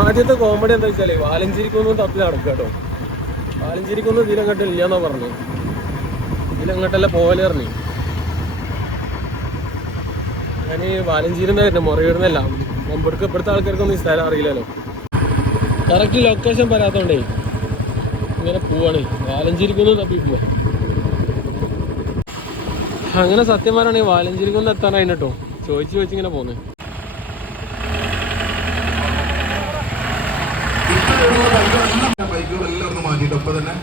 ആദ്യത്തെ കോമഡി എന്താ വെച്ചാല് വാലഞ്ചേരിക്കൊന്നും തപ്പി നടക്കുക കേട്ടോ. വാലഞ്ചേരിക്കൊന്നും ഇതിലങ്ങോട്ട് ഇല്ലാന്നാ പറഞ്ഞു. ഇതിലങ്ങോട്ടല്ല പോലെ പറഞ്ഞു. ഞാൻ വാലഞ്ചേരിന്ന് വരുന്നത് മുറയൂർന്നല്ല. മുമ്പർക്ക് ഇപ്പോഴത്തെ ആൾക്കാർക്കൊന്നും ഈ സ്ഥലം അറിയില്ലല്ലോ. കറക്റ്റ് ലൊക്കേഷൻ പറയാത്തോണ്ടേ ഇങ്ങനെ പോവാണ്. വാലഞ്ചേരിക്കൊന്നും തപ്പി പോവാ. അങ്ങനെ സത്യന്മാരാണ് വാലഞ്ചേരിക്കൊന്നും എത്താനായി കേട്ടോ. ചോദിച്ചിങ്ങനെ പോന്നെ. ബൈക്കുകളെല്ലാം മാറ്റിയിട്ട് ഒപ്പം തന്നെ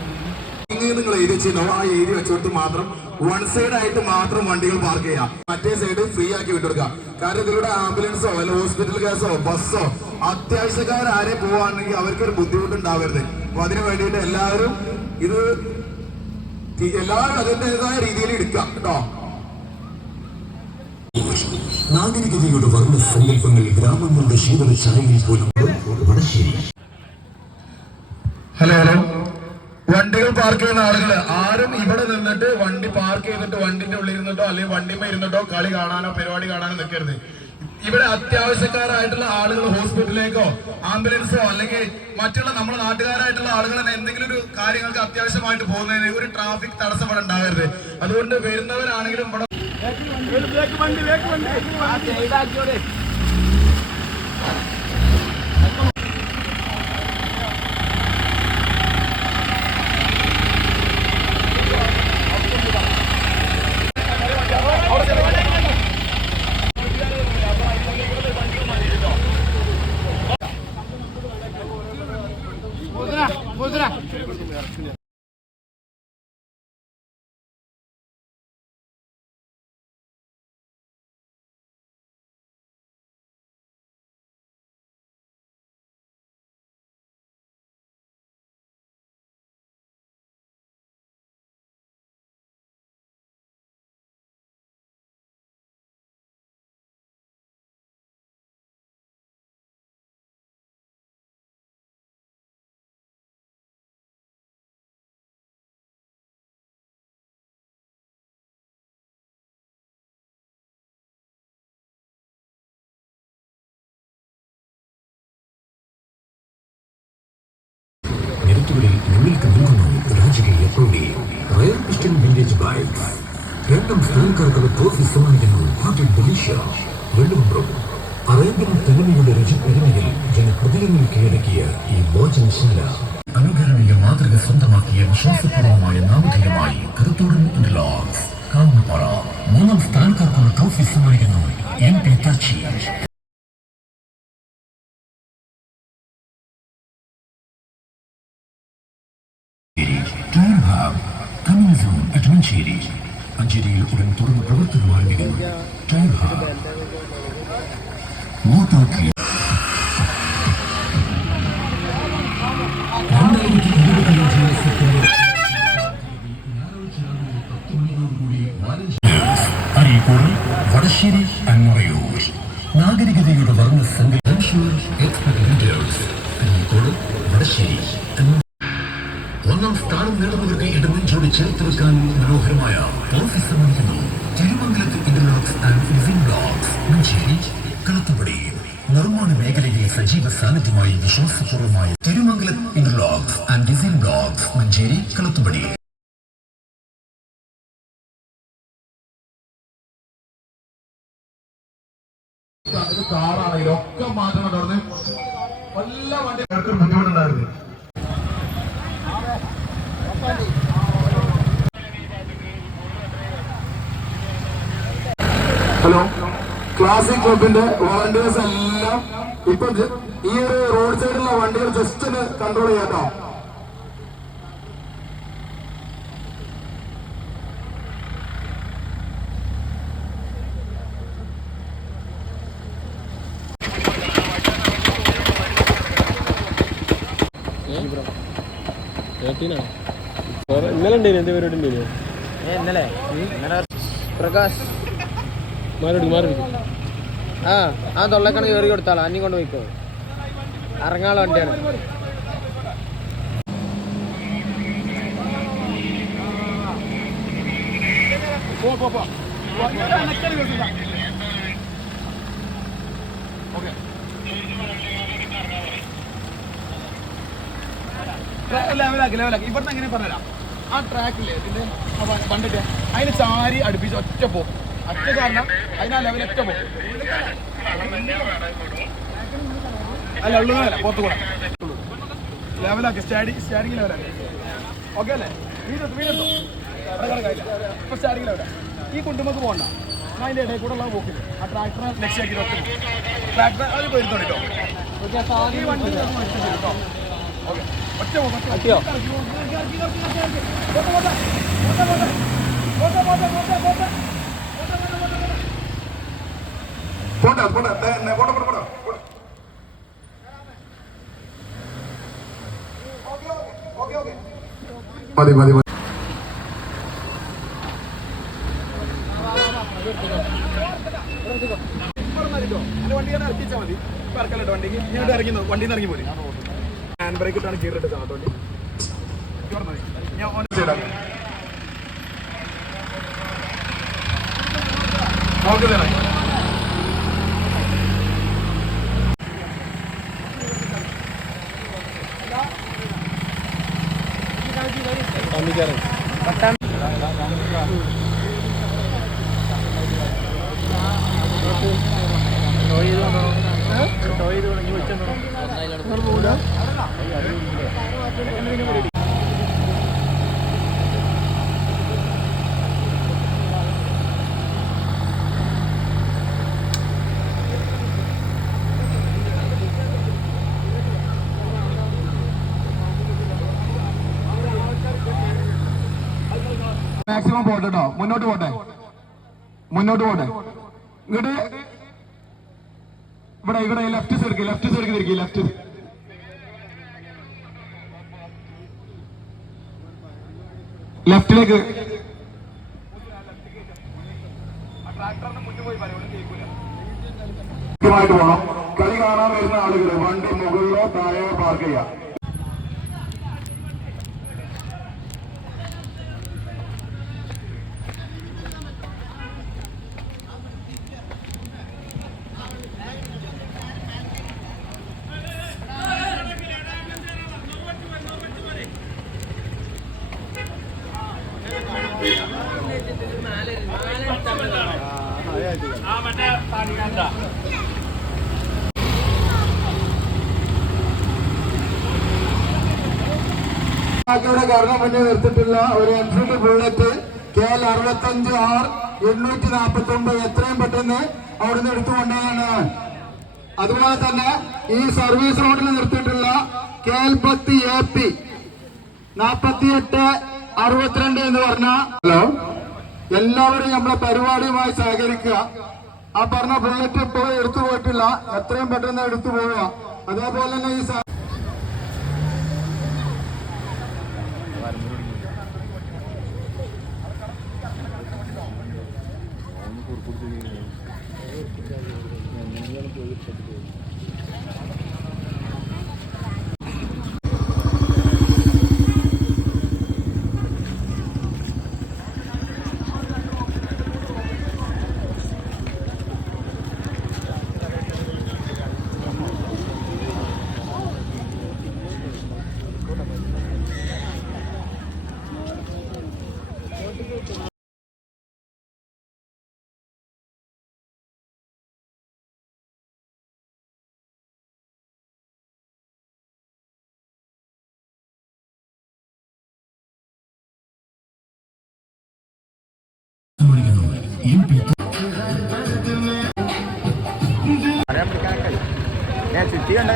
നിങ്ങൾ ഏരിയ ചെയ്യുന്നോ ആ ഏരിയ വെച്ചോട്ട് മാത്രം വൺ സൈഡ് ആയിട്ട് മാത്രം വണ്ടികൾ പാർക്ക് ചെയ്യാം. മറ്റേ സൈഡ് ഫ്രീ ആക്കി വിട്ടുകൊടുക്കാം. കാരണം ഇതിലൂടെ ആംബുലൻസോ അല്ല ഹോസ്പിറ്റൽ കേസോ ബസ്സോ അത്യാവശ്യക്കാരെ പോവാണെങ്കിൽ അവർക്കൊരു ബുദ്ധിമുട്ടുണ്ടാവരുത്. അപ്പൊ അതിനു വേണ്ടിയിട്ട് എല്ലാവരും അതിൻ്റെതായ രീതിയിൽ എടുക്കാം കേട്ടോ. നാഗരികതയുടെ വർണ്ണ സങ്കല്പങ്ങൾ ഗ്രാമങ്ങളുടെ ശീതള ചായയിൽ പോലും വടശ്ശേരി. ഹലോ വണ്ടികൾ പാർക്ക് ചെയ്യുന്ന ആളുകൾ ആരും ഇവിടെ നിന്നിട്ട് വണ്ടി പാർക്ക് ചെയ്തിട്ട് വണ്ടിന്റെ ഉള്ളിൽ ഇരുന്നിട്ടോ അല്ലെങ്കിൽ വണ്ടിമേ ഇരുന്നിട്ടോ കളി കാണാനോ പരിപാടി കാണാനോ നിൽക്കരുത്. ഇവിടെ അത്യാവശ്യക്കാരായിട്ടുള്ള ആളുകൾ ഹോസ്പിറ്റലിലേക്കോ ആംബുലൻസോ അല്ലെങ്കിൽ മറ്റുള്ള നമ്മുടെ നാട്ടുകാരായിട്ടുള്ള ആളുകൾ എന്തെങ്കിലും ഒരു കാര്യങ്ങൾക്ക് അത്യാവശ്യമായിട്ട് പോകുന്നതിന് ഒരു ട്രാഫിക് തടസ്സം ഇവിടെ ഉണ്ടാവരുത്. അതുകൊണ്ട് വരുന്നവരാണെങ്കിലും ഇവിടെ നിങ്ങൾക്ക് നൽകുന്നു രാജകീയ പ്രൗഢി റയൽ ഈസ്റ്റേൺ വില്ലേജ് ബൈക്സ്. രണ്ടാം സ്ഥാനക്കാർക്കുള്ള ട്രോഫി സമ്മാനിക്കുന്നു ഹോട്ടൽ ഡെലീഷ്യ വെള്ളുമ്പ്രം. അറേബ്യൻ തനിമയുടെ രുചിപ്പെരുമയിൽ ജനഹൃദയങ്ങൾ കീഴടക്കിയ ഈ ഭോജനശാല അനുകരണീയ മാതൃക സ്വന്തമാക്കിയ വിശ്വാസപൂർവമായ നാമധേയമായി കറുത്തോടൻ ഇന്റർലോക്സ് കാവുന്നപ്പാറ. മൂന്നാം സ്ഥാനക്കാർക്കുള്ള ട്രോഫി സമ്മാനിക്കുന്നു MP തർച്ചി. മഞ്ചേരിയിൽ ഉടൻ തുറന്ന് പ്രവർത്തനം ആരംഭിക്കുന്നു. ടൈം ഹബ് മോട്ടോക്കി 2025 സെപ്റ്റംബർ അരീക്കോട് വടശ്ശേരി മുറയൂർ. നാഗരികതയുടെ വർണ്ണ സങ്കല്പം അരീക്കോട് വടശ്ശേരി. ഒന്നാം സ്ഥാനം നേടുന്നവർക്ക് ഇടനെഞ്ചോട് ചേർത്ത് വെക്കാൻ മനോഹരമായ ട്രോഫി സമ്മാനിക്കുന്നു Thirumangalath interlocks and finishing blocks Manjeri Kalathupadi. നിർമ്മാണ മേഖലയിൽ സജീവ സാന്നിധ്യമായി വിശ്വാസപൂർവമായ Thirumangalath interlocks and design blocks Manjeri Kalathupadi. കാറാണെങ്കിലും ഒക്കെ മാറ്റം നടന്ന് എല്ലാ വണ്ടികൾക്കും ബുദ്ധിമുട്ടുണ്ടായിരുന്നു. ഹലോ ക്ലാസിക് ക്ലബിന്റെ വോളണ്ടിയേഴ്സ് എല്ലാം ഇപ്പൊ ഈ ഒരു റോഡ് സൈഡിലുള്ള വണ്ടികൾ ജസ്റ്റ് ഒന്ന് കൺട്രോൾ ചെയ്യാട്ടോ. ഇന്നലെ ഉണ്ടേനു എന്ത് പരിപാടി ഉണ്ടേനു? ഇന്നലെ പ്രകാശ് ആ തൊള്ളക്കണ കയറി കൊടുത്താളോ അന്നി കൊണ്ട് പോയിക്കോ. ഇറങ്ങാനുള്ള വണ്ടിയാണ്. ലെവലാക്കി ഇവിടുന്ന് എങ്ങനെ പറഞ്ഞുതരാം. ആ ട്രാക്കില്ലേ ഇതിന്റെ പണ്ടൊക്കെ അതിന് ചാരി അടുപ്പിച്ച് ഒറ്റ പോകും. ഒറ്റ കാരണം അതിനാ ലെവൽ ഒറ്റ പോകും. അല്ല ഉള്ളതല്ല പുറത്തു കൂടെ ലെവലാക്കി സ്റ്റാഡിങ് ലെവലാക്കി. ഓക്കെ അല്ലേ? വീടെടുത്തോ ഇപ്പൊ സ്റ്റാഡിങ് ലെവലാണ്. ഈ കുണ്ടുമ്പക്ക് പോകണ്ട. അതിന്റെ ഇടയിൽ കൂടെ ഉള്ള പോക്കില്ല. ആ ട്രാക്ടറെ ലക്ഷ്യമാക്കി ട്രാക്ടർ അത് പോയിരുത്തോട്ടോ. ഈ വണ്ടി കേട്ടോ. ഓക്കെ ഒറ്റ മതി മതി മതി. വണ്ടി ഇറക്കിച്ചാൽ മതി. ഇപ്പൊ ഇറക്കല്ലോ വണ്ടിക്ക്. ഞാൻ ഇറങ്ങി വണ്ടിയിൽ നിന്ന് ഇറങ്ങി പോലും ഹാൻഡ് ബ്രേക്ക് ഇട്ടാണ് ഗിയർ ഇട്ട് വണ്ടി. ഞാൻ മാക്സിമം പോട്ടെ കേട്ടോ. മുന്നോട്ട് പോട്ടെ. ഇങ്ങോട്ട് ഇവിടെ ലെഫ്റ്റ് സൈഡ് തിരിക്കുക. ലെഫ്റ്റിലേക്ക് പോകണം. കളി കാണാൻ വരുന്ന ആളുകൾ വണ്ടി മുകളിലോ താഴെയോ പാർക്ക് ചെയ്യാം. കാരണം മുന്നേ നിർത്തിയിട്ടുള്ള ഒരു എൻഫീൽഡ് ബുള്ളറ്റ് KL 65R 849 എത്രയും പെട്ടെന്ന് അവിടുന്ന് എടുത്തു കൊണ്ടുപോകാനാണ്. അതുപോലെ തന്നെ ഈ സർവീസ് റോഡിൽ നിർത്തിയിട്ടുള്ള KL 10 AP 4862 എന്ന് പറഞ്ഞ എല്ലാവരും നമ്മളെ പരിപാടിയുമായി സഹകരിക്കുക. ആ പറഞ്ഞ ബുള്ളറ്റ് ഇപ്പോൾ എടുത്തു പോയിട്ടില്ല. എത്രയും പെട്ടെന്ന് എടുത്തു പോവുക. അതേപോലെ തന്നെ ഈ ചുറ്റി കണ്ട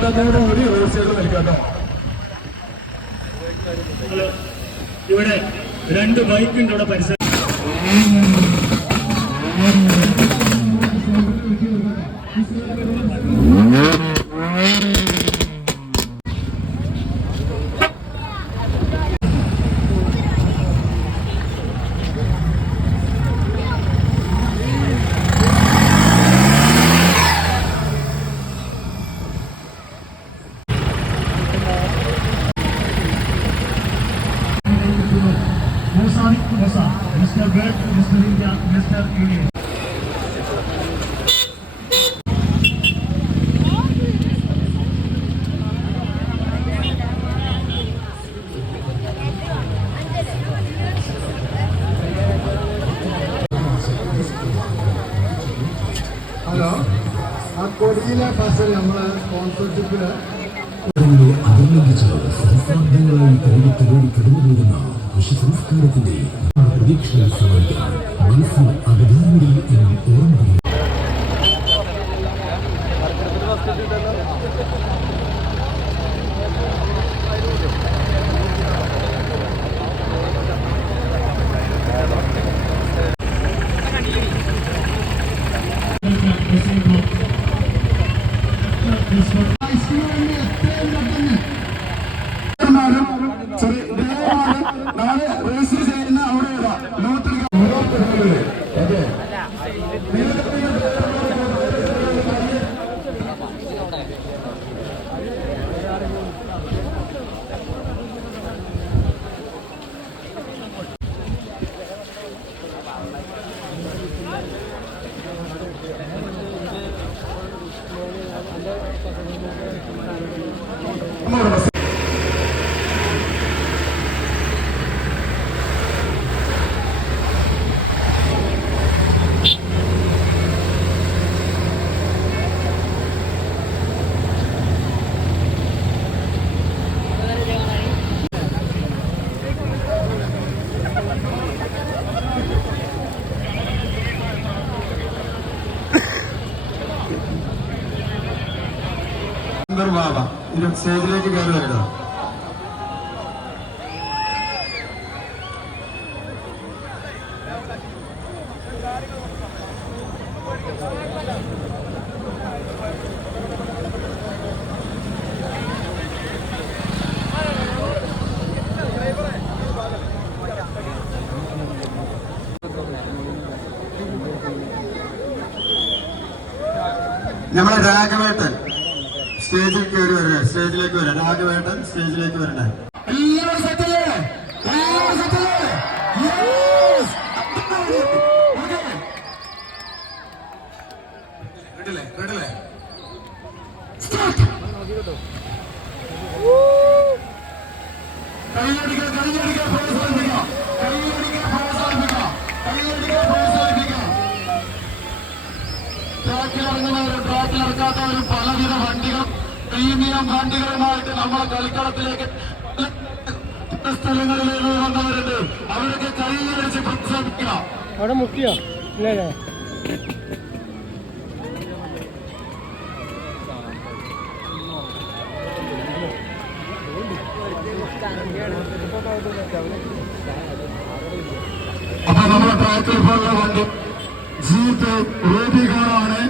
സമാധാനത്തോടുകൂടി റോഡ് സൈഡിൽ നിൽക്കാം. ഇവിടെ 2 ബൈക്കുണ്ട് ഇവിടെ പരിസരം. Mr. Bird, Mr. India, Mr. Union. Hello, ആ കൊടിയിലെ ബസ്സിൽ നമ്മള് സ്പോൺസർഷിപ്പില് അതിർലംഘിച്ച് സഹസ്രാബ്ദങ്ങളായി തേടി കടന്നുപോകുന്ന കൃഷി സംസ്കാരത്തിന്റെ പ്രതീക്ഷയിൽ സമാപിക്കാൻ മനസ്സിൽ അകതാരിൽ എന്നും ഓർമ്മ. നാളെ രജിസ്റ്റർ ചെയ്യുന്ന അവിടെ ബാബ സ്റ്റേജിലേക്ക് കയറി വരണം. നമ്മളെ രാഘവേട്ടൻ സ്റ്റേജിൽ കയറി വരണേ, സ്റ്റേജിലേക്ക് വരാം. രാഘവേട്ടൻ സ്റ്റേജിലേക്ക് വരണേ. എല്ലാവരും സെറ്റല്ലേ? എല്ലാവരും സെറ്റല്ലേ? യെസ്! ഓക്കേ. റെഡിയല്ലേ? റെഡിയല്ലേ? സ്റ്റാർട്ട്. കൈയടിക്കുക, കൈയടിക്കുക, പ്രോത്സാഹിപ്പിക്കുക. കൈയടിക്കുക, പ്രോത്സാഹിപ്പിക്കുക. കൈയടിക്കുക, പ്രോത്സാഹിപ്പിക്കുക. ട്രാക്കിലിറങ്ങുന്നവരും ട്രാക്കിലിറക്കാത്തവരും പലവിധ വണ്ടികൾ, പ്രീമിയം വണ്ടികളുമായിട്ട് നമ്മളെ കളിക്കളത്തിലേക്ക് സ്ഥലങ്ങളിലേക്ക് വന്നവരുണ്ട്. അവരൊക്കെ കൈയടിച്ച് പ്രോത്സാഹിപ്പിക്കുക. അവിടെ മുക്കിയോ ഇല്ലേ? അപ്പൊ നമ്മുടെ ട്രാക്കിൽ പോലുള്ള വണ്ടി ജീപ്പ് റൂബി കാറാണ്.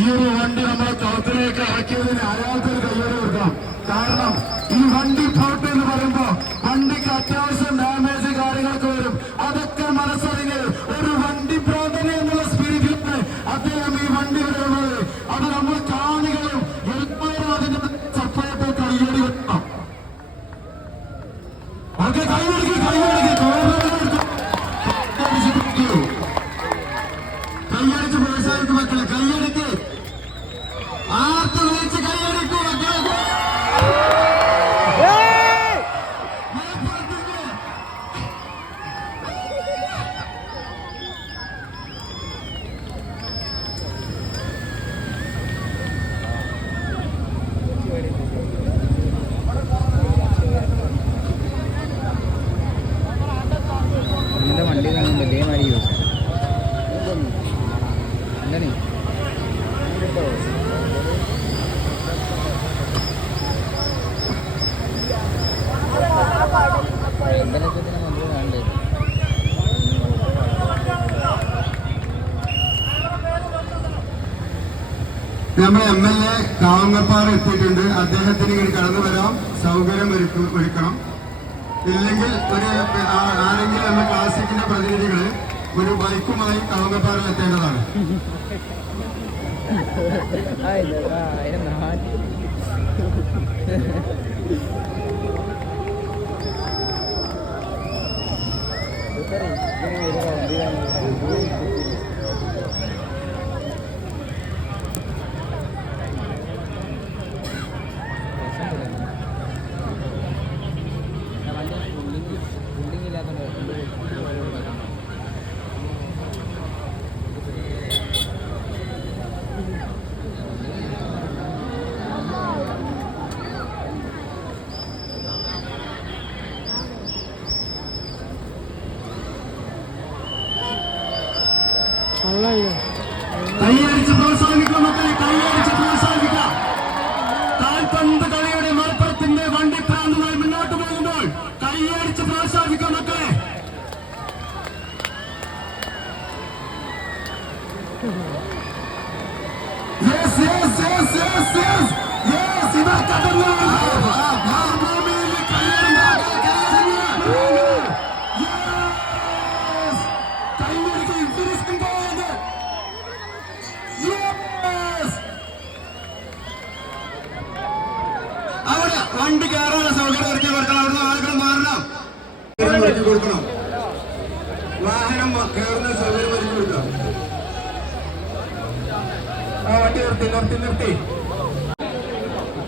ഈ ഒരു വണ്ടി നമ്മളെ കളത്തിലേക്ക് ഇറക്കിയതിന് അയാൾക്കൊരു കയ്യോടെ കൊടുക്കാം. കാരണം ഈ വണ്ടി പോട്ട് എന്ന് പറയുമ്പോ വണ്ടിക്ക് അത്യാവശ്യം ഡാമേജ് കാര്യങ്ങളൊക്കെ വരും. അതൊക്കെ മനസ്സറിഞ്ഞ് ഒരു വണ്ടി പ്രാന്തന എന്നുള്ള സ്പിരിറ്റിലാണ് അദ്ദേഹം ഈ വണ്ടി വരുന്നത്. അത് നമ്മൾ കാണികളും എല്ലാവരും അതിന്റെ സപ്പോർട്ട് കയ്യടി വെക്കണം. ഓക്കെ, കൈയടിക്ക്, കൈയടിക്ക്, കൈയടിച്ച് പ്രോത്സാഹിക്കും മക്കളെ. കൈയടിക്ക്, ആർത്ത് വിളിച്ച് കൈയടിക്കൂ മക്കളെ. ലക്ഷത്തിന് മന്ത്രി വേണ്ടേ? നമ്മുടെ MLA കാവങ്ങപ്പാറ എത്തിയിട്ടുണ്ട്. അദ്ദേഹത്തിന് ഇങ്ങനെ കടന്നു വരാം, സൗകര്യം ഒരുക്കണം. ഇല്ലെങ്കിൽ ആരെങ്കിലും നമ്മുടെ ക്ലാസിക്കിന്റെ പ്രതിനിധികള് ഒരു ബൈക്കുമായി കാവങ്ങപ്പാറ എത്തേണ്ടതാണ്. കൈയടിച്ച് പ്രോത്സാഹിപ്പിക്കുക മക്കളെ, കൈയടിച്ച് പ്രോത്സാഹിപ്പിക്കുക. കാൽപന്ത് കളിയുടെ മലപ്പുറത്തിന്റെ വണ്ടിപ്രാന്തമായി മുന്നോട്ട് പോകുമ്പോൾ കൈയടിച്ച് പ്രോത്സാഹിപ്പിക്കുക മക്കളെ. Yes yes yes yes yes yes ഇതാ കടന്നു ഭൂമിയിൽ അവിടെ വണ്ടി കയറാനുള്ള സൗകര്യം ഒരുക്കി കൊടുക്കണം. അവിടുന്ന് ആളുകൾ മാറണം, ഒരുക്കി കൊടുക്കണം. വാഹനം കയറുന്ന സൗകര്യം ഒരുക്കി കൊടുക്കണം. ആ വണ്ടി നിർത്തി.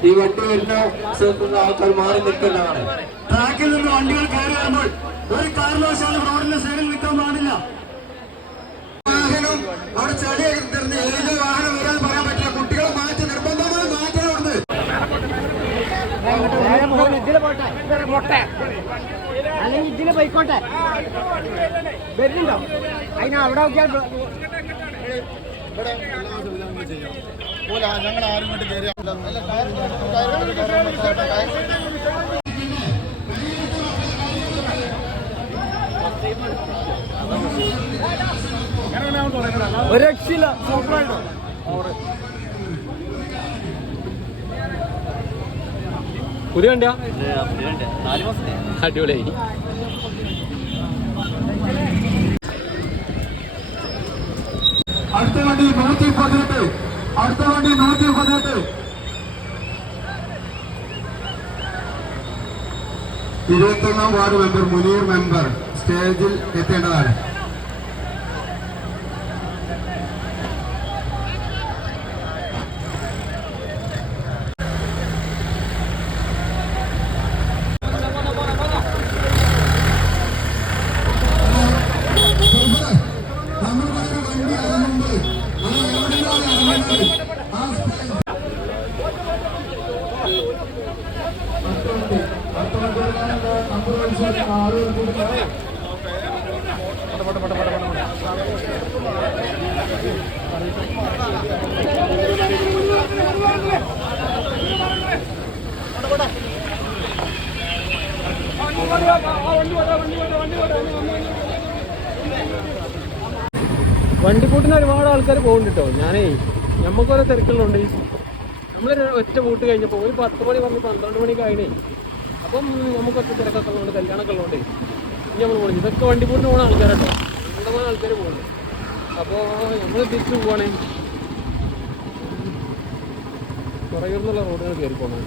ഈ വണ്ടി വരുന്ന സ്ഥലത്തുനിന്ന് ആൾക്കാർ മാറി നിൽക്കേണ്ടതാണ്. ട്രാക്കിൽ നിന്ന് വണ്ടികൾ കയറി വരുമ്പോൾ ഒരു കാരണവശാലും റോഡിന്റെ സൈഡിൽ നിൽക്കാൻ പാടില്ല. വാഹനം അവിടെ ചളി തീർന്ന് ഏത് വാഹനം വരാൻ പറയാൻ പറ്റില്ല. കുട്ടികളെ മാറ്റി നിർബന്ധമായി മാറ്റണം. അല്ലെങ്കിൽ ഇതില് പോയിക്കോട്ടെ വരുന്നുണ്ടോ? അതിന് അവിടെ നോക്കിയാൽ ഞങ്ങൾ ആരും കൊണ്ട് കയറി ഒരു രക്ഷയില്ല. സൂപ്പറായിട്ടോ പുതിയ വണ്ടിയാ, അടിപൊളിയായി. അടുത്ത വണ്ടി 118. അടുത്ത വണ്ടി 118. 21ാം വാർഡ് മെമ്പർ മുനീർ മെമ്പർ സ്റ്റേജിൽ എത്തേണ്ടതാണ്. വണ്ടിപ്പൂട്ടിന് ഒരുപാട് ആൾക്കാർ പോകുന്നുണ്ട് കേട്ടോ. നമുക്കോരോ തിരക്കുകളുണ്ട്. നമ്മൾ ഒറ്റ പൂട്ട് കഴിഞ്ഞപ്പോൾ ഒരു 10 മണി പറഞ്ഞ് 12 മണിക്ക് ആയിണേ. അപ്പം നമുക്കൊക്കെ തിരക്കൊക്കെ ഉള്ളതുകൊണ്ട്, കല്യാണമൊക്കെ ഉള്ളതുകൊണ്ട് ഇനി നമ്മൾ പോകുന്നത്. ഇതൊക്കെ വണ്ടിപ്പൂട്ടിന് പോകുന്ന ആൾക്കാരാട്ടോ. നല്ലപോലെ ആൾക്കാർ പോകുന്നുണ്ട്. അപ്പോൾ നമ്മൾ തിരിച്ചു പോവുകയാണെങ്കിൽ കുറയൂർന്നുള്ള റോഡുകൾ കയറി പോകണം.